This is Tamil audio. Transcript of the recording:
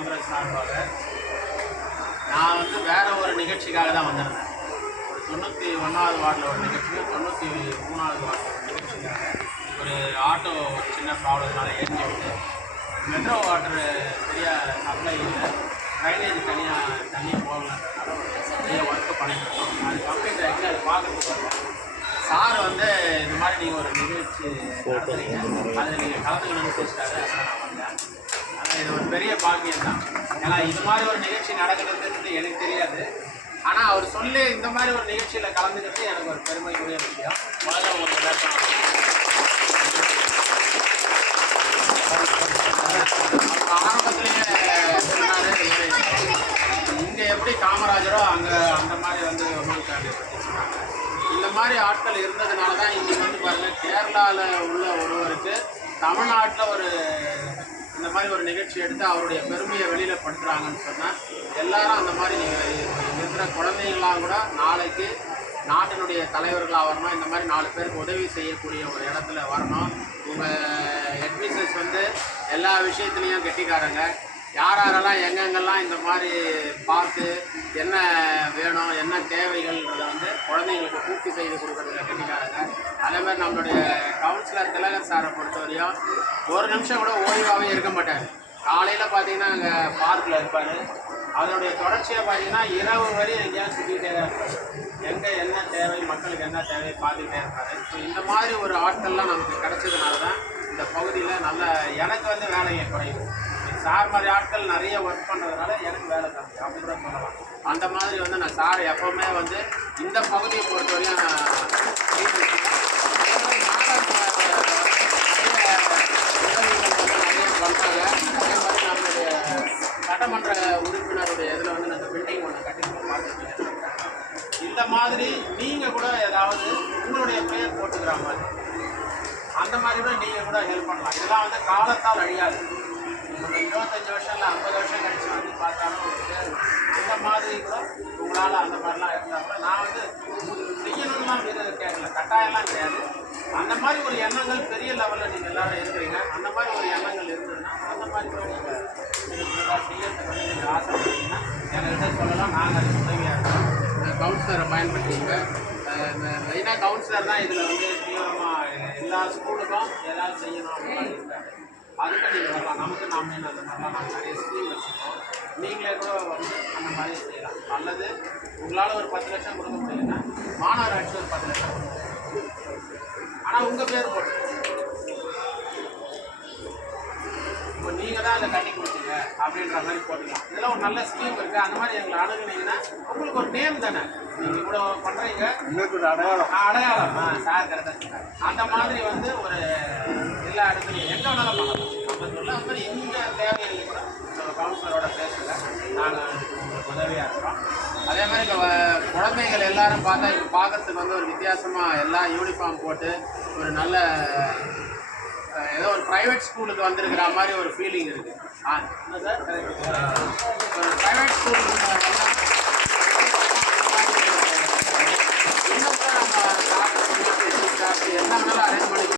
காங்கிரஸ் சார்பாக நான் வந்து வேற ஒரு நிகழ்ச்சிக்காக தான் வந்திருந்தேன். ஒரு 91வது வார்டில் ஒரு நிகழ்ச்சி, 93வது வார்டில் ஒரு நிகழ்ச்சிக்காக ஒரு ஆட்டோ சின்ன ப்ராப்ளத்தினால ஏற்றி விட்டு மெட்ரோ வாட்டர் சரியாக சப்ளை இல்லை, ட்ரைனேஜ் தண்ணியை போகலன்றதுனால ஒரு நிறைய ஒர்க்கு பண்ணிட்டு இருக்கோம். அது கம்ப்ளீட் ஆகிட்டு அது பார்க்கறதுக்கு வரல. சார் வந்து இந்த மாதிரி நீங்கள் ஒரு நிகழ்ச்சி நடத்துறீங்க, அதில் நீங்கள் கலந்துக்கணும்னு பேசிட்டாரு. அதனால் நான் வந்தேன். ஆனால் இது ஒரு பெரிய பாக்கியம் தான். ஏன்னா இது மாதிரி ஒரு நிகழ்ச்சி நடக்கிறதுன்றது எனக்கு தெரியாது. ஆனால் அவர் சொல்லி இந்த மாதிரி ஒரு நிகழ்ச்சியில் கலந்துக்கிறது எனக்கு ஒரு பெருமைக்குரிய விஷயம். முதல்ல உங்களுக்கு எல்லாருக்கும் ஆரம்பத்திலேயே சொன்னார், இங்கே எப்படி காமராஜரோ அங்கே அந்த மாதிரி வந்து விமான சாண்டியை பற்றி சொன்னாங்க. இந்த மாதிரி ஆட்கள் இருந்ததுனால தான் இன்றைக்கி வந்து பாருங்கள், கேரளாவில் உள்ள ஒருவருக்கு தமிழ்நாட்டில் ஒரு இந்த மாதிரி ஒரு நிகழ்ச்சி எடுத்து அவருடைய பெருமையை வெளியில் படுத்துகிறாங்கன்னு சொன்னால் எல்லாரும் அந்த மாதிரி இருக்கிற குழந்தைங்களாம் கூட நாளைக்கு நாட்டினுடைய தலைவர்களாக வரணும், இந்த மாதிரி 4 பேருக்கு உதவி செய்யக்கூடிய ஒரு இடத்துல வரணும். உங்கள் ஹெட்மிஸ்ஸஸ் வந்து எல்லா விஷயத்துலேயும் கெட்டிக்காரங்க. யாரெல்லாம் எங்கெங்கெல்லாம் இந்த மாதிரி பார்த்து என்ன வேணும் என்ன தேவைகள்ன்றதை வந்து குழந்தைங்களுக்கு பூர்த்தி செய்து கொடுக்குறதுல கெட்டிக்காரங்க. அதேமாதிரி நம்மளுடைய கவுன்சிலர் திலகர் சாரை பொறுத்தவரையும் ஒரு நிமிஷம் கூட ஓய்வாகவே இருக்க மாட்டார். காலையில் பார்த்தீங்கன்னா அங்கே பார்க்கில் இருப்பார். அதனுடைய தொடர்ச்சியாக பார்த்தீங்கன்னா இரவு வரை எங்கேயாவது சுற்றிக்கிட்டே தான் இருப்பார். எங்கே என்ன தேவை, மக்களுக்கு என்ன தேவை பார்த்துக்கிட்டே இருப்பார். ஸோ இந்த மாதிரி ஒரு ஆட்கள்லாம் நமக்கு கிடைச்சதுனால தான் இந்த பகுதியில் நல்ல எனக்கு வந்து வேலையை குறையுது. சார் மாதிரி ஆட்கள் நிறைய ஒர்க் பண்ணுறதுனால எனக்கு வேலை கம்மி அப்படி கூட சொல்லலாம். அந்த மாதிரி வந்து நான் சார் எப்போவுமே வந்து இந்த பகுதியை பொறுத்தவரையும் பண்ணாங்க. அதே மாதிரி நம்மளுடைய சட்டமன்ற உறுப்பினருடைய இதில் வந்து நாங்கள் பில்டிங் ஒன்று கட்டிட்டு பார்த்துட்டு இந்த மாதிரி நீங்கள் கூட ஏதாவது உங்களுடைய பெயர் போட்டுக்கிற மாதிரி அந்த மாதிரி கூட நீங்கள் கூட ஹெல்ப் பண்ணலாம். இதெல்லாம் வந்து காலத்தால் அழியாது. 25 வருஷம் இல்லை 50 வருஷம் கழிச்சு வந்து பார்த்தாலும் அந்த மாதிரி கூட உங்களால் அந்த மாதிரிலாம் இருந்தால் கூட நான் வந்து செய்யணும்லாம் கேட்கல, கட்டாயம்லாம் கிடையாது. அந்த மாதிரி ஒரு எண்ணங்கள் பெரிய லெவலில் நீங்கள் எல்லோரும் இருக்கிறீங்க. அந்த மாதிரி ஒரு எண்ணங்கள் இருந்ததுன்னா அந்த மாதிரி கூட நீங்கள் செய்யறதுக்கு வந்து நீங்கள் ஆசைப்படுறீங்கன்னா எங்கள்கிட்ட சொல்லலாம். நாங்கள் அதுக்கு உதவியாக இருக்கோம். கவுன்சிலரை பயன்படுத்திங்க. மெயினாக கவுன்சிலர் தான் இதில் வந்து தீவிரமாக எல்லா ஸ்கூலுக்கும் ஏதாவது செய்யணும் அப்படின்னு இருக்காரு. அதுக்கு நீங்கள் வரலாம். நமக்கு நாமினேட் அந்த மாதிரிலாம் நாங்கள் நிறைய ஸ்கீம் வச்சுருக்கோம். நீங்களே கூட வந்து அந்த மாதிரி செய்யலாம். அல்லது உங்களால் ஒரு 10 லட்சம் கொடுக்க முடியுதுன்னா மாநகராட்சி ஒரு 10 லட்சம் கொடுக்கும். ஆனால் உங்கள் பேர் போட்டு இப்போ நீங்கள் தான் அதை கட்டி கொடுத்தீங்க அப்படின்ற மாதிரி போட்டுக்கலாம். இதெல்லாம் ஒரு நல்ல ஸ்கீம் இருக்குது. அந்த மாதிரி எங்களை அணுகுனீங்கன்னா உங்களுக்கு ஒரு நேம் தானே, நீங்கள் கூட பண்ணுறீங்க, உங்களுக்கு ஒரு அடையாளம் சார் கிடையாது. அந்த மாதிரி வந்து ஒரு எல்லா இடத்துலையும் எங்கே வேணாலும் பண்ணலாம். நம்ம சொல்ல அந்த மாதிரி எந்த தேவைகள் கூட நம்ம கவுன்சிலரோட பேசுங்க, நாங்கள் உங்களுக்கு உதவியாக இருக்கிறோம். அதே மாதிரி குழந்தைகள் எல்லாரும் பார்த்தா இப்போ பார்க்கறதுக்கு வந்து ஒரு வித்தியாசமாக எல்லாம் யூனிஃபார்ம் போட்டு ஒரு நல்ல ஏதோ ஒரு ப்ரைவேட் ஸ்கூலுக்கு வந்திருக்கிற மாதிரி ஒரு ஃபீலிங் இருக்குது. என்ன சார், ஒரு ப்ரைவேட் ஸ்கூலுக்கு இன்னும் கூட நம்ம என்ன வேணாலும் அரேஞ்ச் பண்ணி